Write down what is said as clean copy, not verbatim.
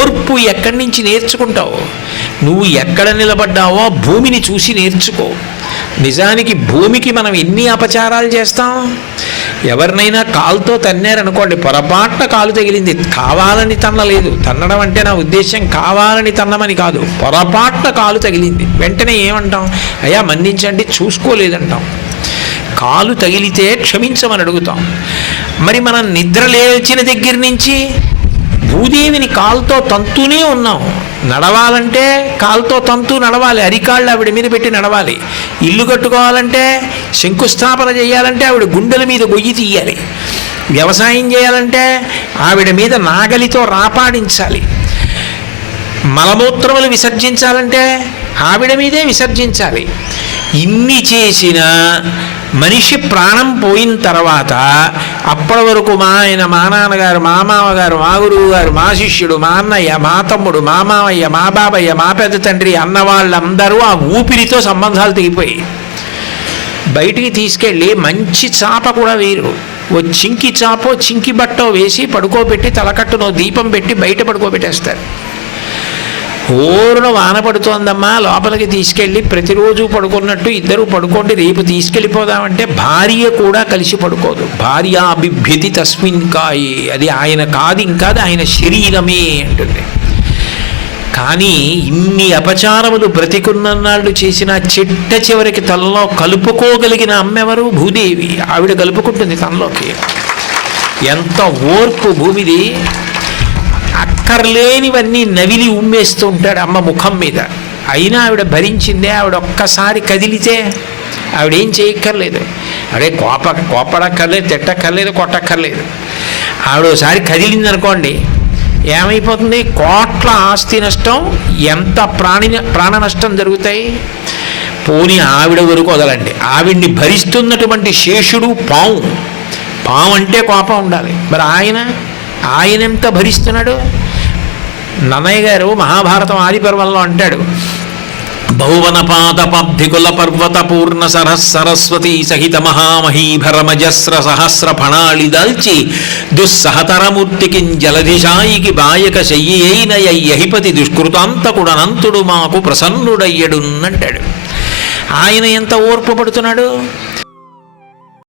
ఓర్పు ఎక్కడి నుంచి నేర్చుకుంటావు? నువ్వు ఎక్కడ నిలబడ్డావో భూమిని చూసి నేర్చుకో. నిజానికి భూమికి మనం ఎన్ని అపచారాలు చేస్తాం. ఎవరినైనా కాలుతో తన్నారనుకోండి, పొరపాటున కాలు తగిలింది, కావాలని తన్నలేదు. తన్నడం అంటే నా ఉద్దేశం కావాలని తన్నమని కాదు, పొరపాటున కాలు తగిలింది, వెంటనే ఏమంటాం? అయ్యా మన్నించండి, చూసుకోలేదంటాం. కాలు తగిలితే క్షమించమని అడుగుతాం. మరి మనం నిద్ర లేచిన దగ్గర నుంచి భూదేవిని కాలుతో తంతూనే ఉన్నాం. నడవాలంటే కాలుతో తంతూ నడవాలి, అరికాళ్ళు ఆవిడ మీద పెట్టి నడవాలి. ఇల్లు కట్టుకోవాలంటే, శంకుస్థాపన చేయాలంటే ఆవిడ గుండెల మీద గొయ్యి తీయాలి. వ్యవసాయం చేయాలంటే ఆవిడ మీద నాగలితో రాపాడించాలి. మలమూత్రములు విసర్జించాలంటే ఆవిడ మీదే విసర్జించాలి. ఇన్ని చేసిన మనిషి ప్రాణం పోయిన తర్వాత అప్పటి వరకు మా ఆయన, మా నాన్నగారు, మా మామగారు, మా గురువు గారు, మా శిష్యుడు, మా అన్నయ్య, మా తమ్ముడు, మా మామయ్య, మా బాబయ్య, మా పెద్ద తండ్రి అన్నవాళ్ళందరూ ఆ ఊపిరితో సంబంధాలు తెగిపోయి బయటికి తీసుకెళ్ళి మంచి చాప కూడా వేరు, ఓ చింకి చాపో చింకి బట్టో వేసి పడుకోబెట్టి తలకట్టునో దీపం పెట్టి బయట పడుకోబెట్టేస్తారు. ఓరున వాన పడుతోందమ్మా, లోపలికి తీసుకెళ్ళి ప్రతిరోజు పడుకున్నట్టు ఇద్దరు పడుకోండి, రేపు తీసుకెళ్ళిపోదామంటే భార్య కూడా కలిసి పడుకోదు. భార్య బిభ్యతి తస్మిన్ కాయే, అది ఆయన కాదు, ఇంకా ఆయన శరీరమే అంటుంది. కానీ ఇన్ని అపచారములు బ్రతికున్ననాళ్ళు చేసిన చిట్ట చివరికి తనలో కలుపుకోగలిగిన అమ్మెవరు? భూదేవి. ఆవిడ కలుపుకుంటుంది తనలోకి. ఎంత ఓర్పు భూమిది! అక్కర్లేనివన్నీ నవిలి ఉమ్మేస్తూ ఉంటాడు అమ్మ ముఖం మీద. అయినా ఆవిడ భరించిందే. ఆవిడ ఒక్కసారి కదిలితే ఆవిడేం చేయక్కర్లేదు. అదే కోపడక్కర్లేదు, తిట్టక్కర్లేదు, కొట్టక్కర్లేదు. ఆవిడ ఒకసారి కదిలిందనుకోండి, ఏమైపోతుంది? కోట్ల ఆస్తి నష్టం, ఎంత ప్రాణ నష్టం జరుగుతాయి. పోనీ ఆవిడ వరకు వదలండి, ఆవిడ్ని భరిస్తున్నటువంటి శేషుడు పాము. పాము అంటే కోపం ఉండాలి. మరి ఆయన ఎంత భరిస్తున్నాడు? నన్నయ్య గారు మహాభారతం ఆదిపర్వంలో అంటాడు, బహువనపాదపబ్ధికుల పర్వత పూర్ణ సరస్వతీ సహిత మహామహీభరమజస్ర సహస్ర ఫణాళి దాల్చి దుస్సహతరమూర్తికి జలధిశాయికి బాయక శయ్యైన యహిపతి దుష్కృతాంతకుడనంతుడు మాకు ప్రసన్నుడయ్యడున్నంటాడు. ఆయన ఎంత ఓర్పు పడుతున్నాడు.